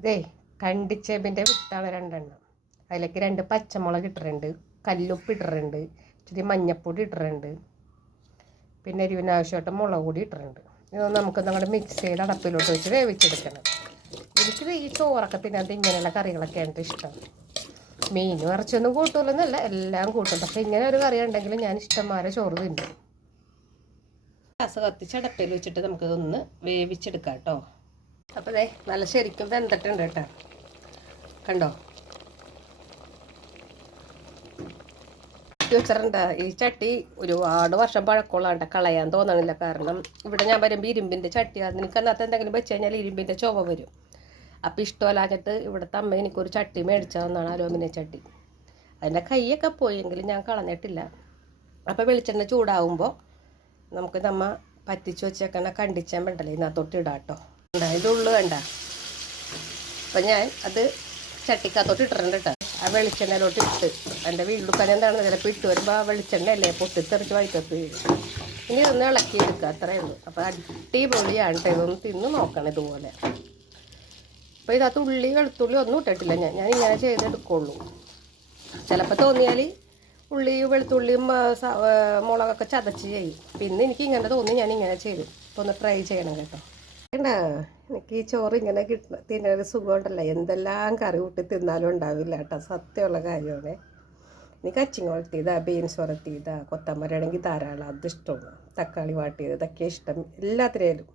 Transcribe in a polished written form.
ഇതേ കണ്ടിച്ചേമ്പിൻ്റെ വിത്താണ് 2 എണ്ണം. അതിലേക്ക് 2 പച്ചമുളക് ഇട്ടിട്ടുണ്ട്, കല്ലുപ്പ് ഇട്ടിട്ടുണ്ട്, ഇച്ചിരി മഞ്ഞപ്പൊടി ഇട്ടിട്ടുണ്ട്, പിന്നെ എരിവിനാവശ്യമായിട്ട് മുളക് പൊടി ഇട്ടിട്ടുണ്ട്. ഇതൊന്ന് നമുക്ക് നമ്മുടെ മിക്സ് ചെയ്ത് അടപ്പിലോട്ട് വെച്ച് വേവിച്ചെടുക്കണം. എനിക്ക് ഈ ചോറൊക്കെ തിന്നാത്ത ഇങ്ങനെയുള്ള കറികളൊക്കെയാണ് ഇഷ്ടം. മീനും ഇറച്ചിയൊന്നും കൂട്ടുമല്ലെന്നല്ല, എല്ലാം കൂട്ടും. പക്ഷെ ഇങ്ങനെ ഒരു കറി ഉണ്ടെങ്കിൽ ഞാൻ ഇഷ്ടംമാരെ ചോറ് തിന്നും. ഗ്യാസ് കത്തിച്ച് അടപ്പയിൽ വെച്ചിട്ട് നമുക്കിതൊന്ന് വേവിച്ചെടുക്കാം കേട്ടോ. അപ്പോൾ ദേ നല്ല ശരിക്കും വെന്തിട്ടുണ്ട് കേട്ടോ. കണ്ടോ വെച്ചിട്ടുണ്ട്. ഈ ചട്ടി ഒരുപാട് വർഷം പഴക്കമുള്ളതാണ്ട്, കളയാൻ തോന്നണില്ല. കാരണം ഇവിടെ ഞാൻ വരുമ്പോൾ ഇരുമ്പിൻ്റെ ചട്ടിയാണ്. എനിക്ക് അന്നത്തെ എന്തെങ്കിലും വെച്ച് കഴിഞ്ഞാൽ ഇരുമ്പിൻ്റെ ചുവ വരും. അപ്പോൾ ഇഷ്ടമല്ലാഞ്ഞിട്ട് ഇവിടുത്തെ അമ്മ എനിക്കൊരു ചട്ടി മേടിച്ചതെന്നാണ്, അലൂമിനിയം ചട്ടി. അതിൻ്റെ കൈയൊക്കെ പോയെങ്കിലും ഞാൻ കളഞ്ഞിട്ടില്ല. അപ്പോൾ വെളിച്ചെണ്ണ ചൂടാവുമ്പോൾ നമുക്ക് നമ്മ പറ്റിച്ച് വെച്ചേക്കണ കണ്ടിച്ചാമ്പണ്ടല്ലേ ഇതിനകത്തോട്ട് ഇടാം കേട്ടോ. ഇത് ഉള്ളു വേണ്ട. അപ്പം ഞാൻ അത് ചട്ടിക്കകത്തോട്ട് ഇട്ടിട്ടുണ്ട് കേട്ടോ. ആ വെളിച്ചെണ്ണയിലോട്ട് ഇട്ട് എൻ്റെ വീടെടുക്കാൻ എന്താണ് ചിലപ്പോൾ ഇട്ട് വരുമ്പോൾ ആ വെളിച്ചെണ്ണ അല്ലേ പൊട്ടിത്തെറിച്ച് വഴിക്കത്ത് വീഴും. ഇനി ഇതൊന്ന് ഇളക്കി എടുക്കുക, അത്രയേ ഉള്ളൂ. അപ്പോൾ അടിപൊളിയാണ് കേട്ടോ. ഇതൊന്ന് തിന്ന് നോക്കണം ഇതുപോലെ. അപ്പോൾ ഇതിനകത്ത് ഉള്ളി വെളുത്തുള്ളി ഒന്നും ഇട്ടിട്ടില്ല. ഞാൻ ഇങ്ങനെ ചെയ്തെടുക്കുള്ളൂ. ചിലപ്പോൾ തോന്നിയാൽ ഉള്ളിയും വെളുത്തുള്ളിയും മുളകൊക്കെ ചതച്ച് ചെയ്യും. പിന്നെ എനിക്ക് ഇങ്ങനെ തോന്നി ഞാൻ ഇങ്ങനെ ചെയ്തു. അപ്പോൾ ഒന്ന് ട്രൈ ചെയ്യണം കേട്ടോ. എനിക്ക് ഈ ചോറ് ഇങ്ങനെ തിന്നൊരു സുഖമുണ്ടല്ലോ. എന്തെല്ലാം കറി കൂട്ടി തിന്നാലും ഉണ്ടാവില്ല കേട്ടോ, സത്യമുള്ള കാര്യമാണ്. എനിക്ക് കച്ചിങ്ങ വളർത്തിയതാ, ബീൻസ് വളർത്തിയതാ, കൊത്തമ്പരി ആണെങ്കിൽ ധാരാളം, അത് ഇഷ്ടമാണ്. തക്കാളി വാട്ടിയത്, ഇതൊക്കെ ഇഷ്ടം എല്ലാത്തിനും.